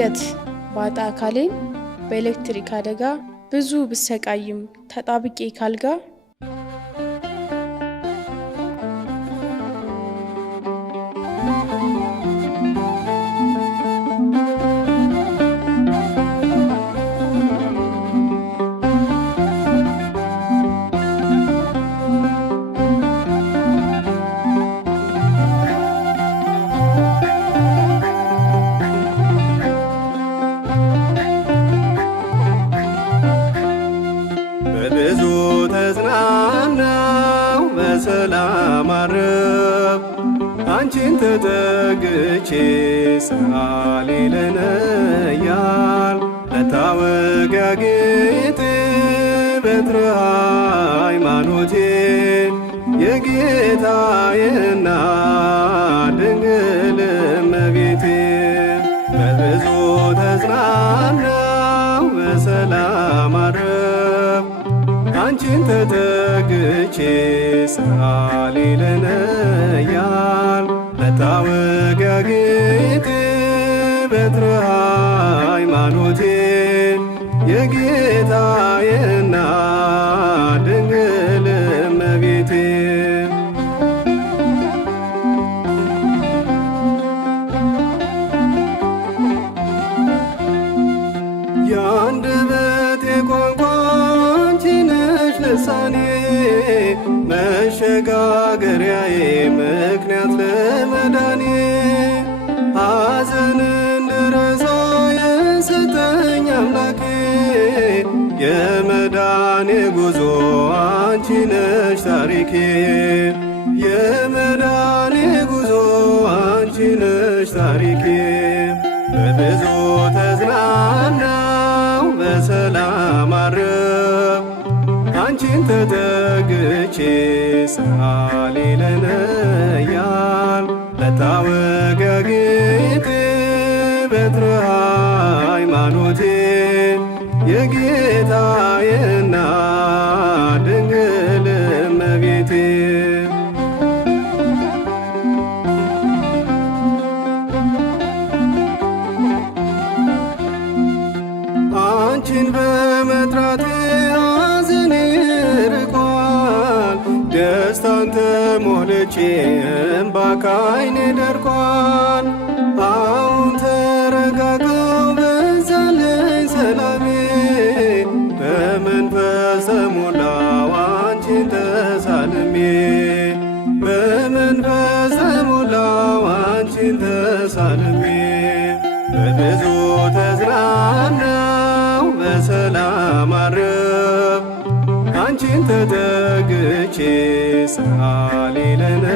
ድንገት ባጣ አካሌን በኤሌክትሪክ አደጋ ብዙ ብሰቃይም ተጣብቄ ካልጋ በብዙ ተጽናናው በሰላም አረፍ አንቺን ተጠግቼ ሰአሊ ለነ እያል ለታወቂያ ጌጥ በትረ ሃይማኖቴ የጌታዬ እናት ድንግል እመቤቴ በብዙ ተጽናናው በሰላም አረፍ አንቺን ተጠግቼ ሰአሊ ለነ እያል ለታወቂያ ጌጥ በትረ ሃይማኖቴ የጌታዬ እናት ድንግል እመቤቴ የአንደበቴ ቋንቋ አንቺ ነሽ ልሳኔ መሸጋገሪያዬ ምክንያት ለመዳኔ ሐዘንን ልረሳ የሰጠኝ አምላኬ የመዳኔ ጉዞ አንቺ ነሽ ታሪኬ የመዳኔ ጉዞ አንቺ ነሽ ታሪኬ በብዙ ተጽናናው በሰላም አረፍ አንቺን ተጠግቼ ሰአሊ ለነ እያል ለታወቂያ ጌጥ በትረ ሃይማኖቴ የጌታዬ እናት ድንግል እመቤቴ አንቺን በመጥራቴ ሐዘኔ ርቋል ደስታን ተሞልቼ እምባ ከዓይኔ ደርቋል አሁን ተረጋጋው በዛልኝ ሰላሜ በመንፈስ ተሞላው አንቺን ተሳልሜ በመንፈስ ተሞላው አንቺን ተሳልሜ በብዙ ተጽናናው በሰላም አረፍ አንቺን ተጠግቼ ሰአሊ ለነ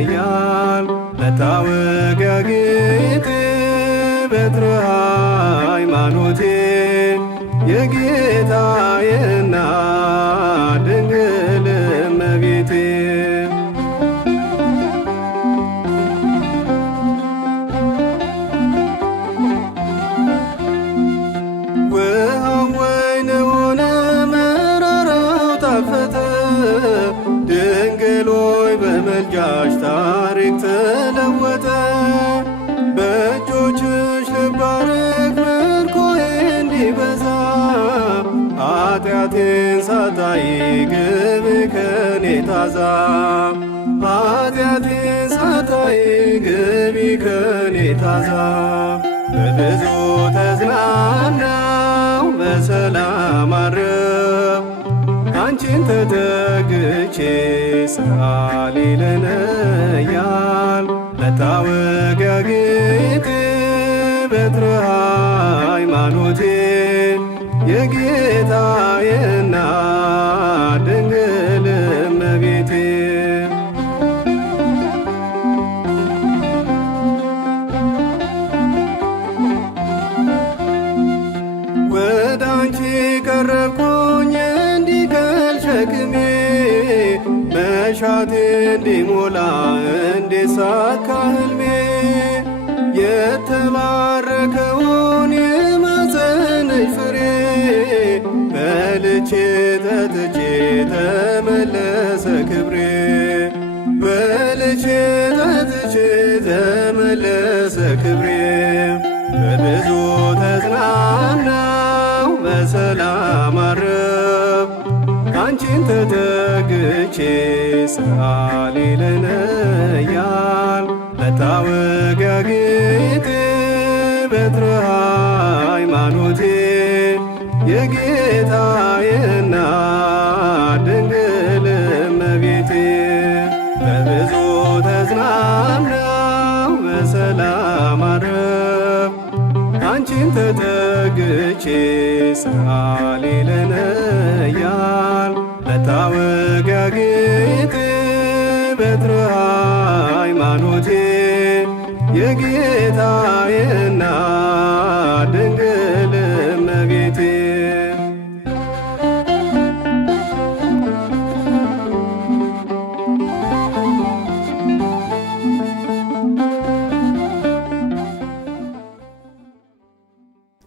እያል ለታወቂያ ጌጥ በትረ ሃይማኖቴ የጌታዬ እናት ድንግል እመቤቴ ድንግሎይ በመልጃሽ ታሪክ ተለወጠ በእጆችሽ ልባርክ ምርኮዬ እንዲበዛ ኃጢአቴን ሳታይ ግቢ ከኔ ታዛ ኃጢአቴን ሳታይ ግቢ ከኔ ታዛ በብዙ ተጽናናው በሰላም አረፍ አንቺን ተጠግቼ ሰአሊ ለነ እያል ለታወቂያ ጌጥ በትረ ሃይማኖቴ የጌታዬ እናት ድንግል እመቤቴ ወደ አንቺ ቀረብኩኝ እንዲቀል ሸክሜ መሻቴ እንዲሞላ እንዲሳካ ሕልሜ የተባረከውን የማኅፀንሽ ፍሬ በልቼ ጠጥቼ ተመለሰ ክብሬ በልቼ ጠጥቼ ተመለሰ ክብሬ በብዙ በሰላም አረፍ ካንቺን ተጠግቼ ሰአሊ ለነ እያል መታወቂያ ጌጤ በትረ ሃይማኖቴ የጌታዬ እናት ድንግል እመቤቴ በብዙ ተጽናናሁ በሰላም አረፍ አንቺን ተጠግቼ ሰአሊ ለነ እያል መታወቂያ ጌጤ በትረ ሃይማኖቴ የጌታዬ እናት ድንግል እመቤቴ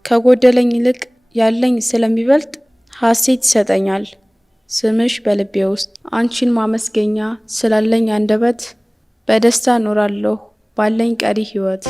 ከጎደለኝ ይልቅ ያለኝ ስለሚበልጥ ሐሴት ይሰጠኛል ስምሽ በልቤ ውስጥ። አንቺን ማመስገኛ ስላለኝ አንደበት በደስታ እኖራለሁ ባለኝ ቀሪ ሕይወት።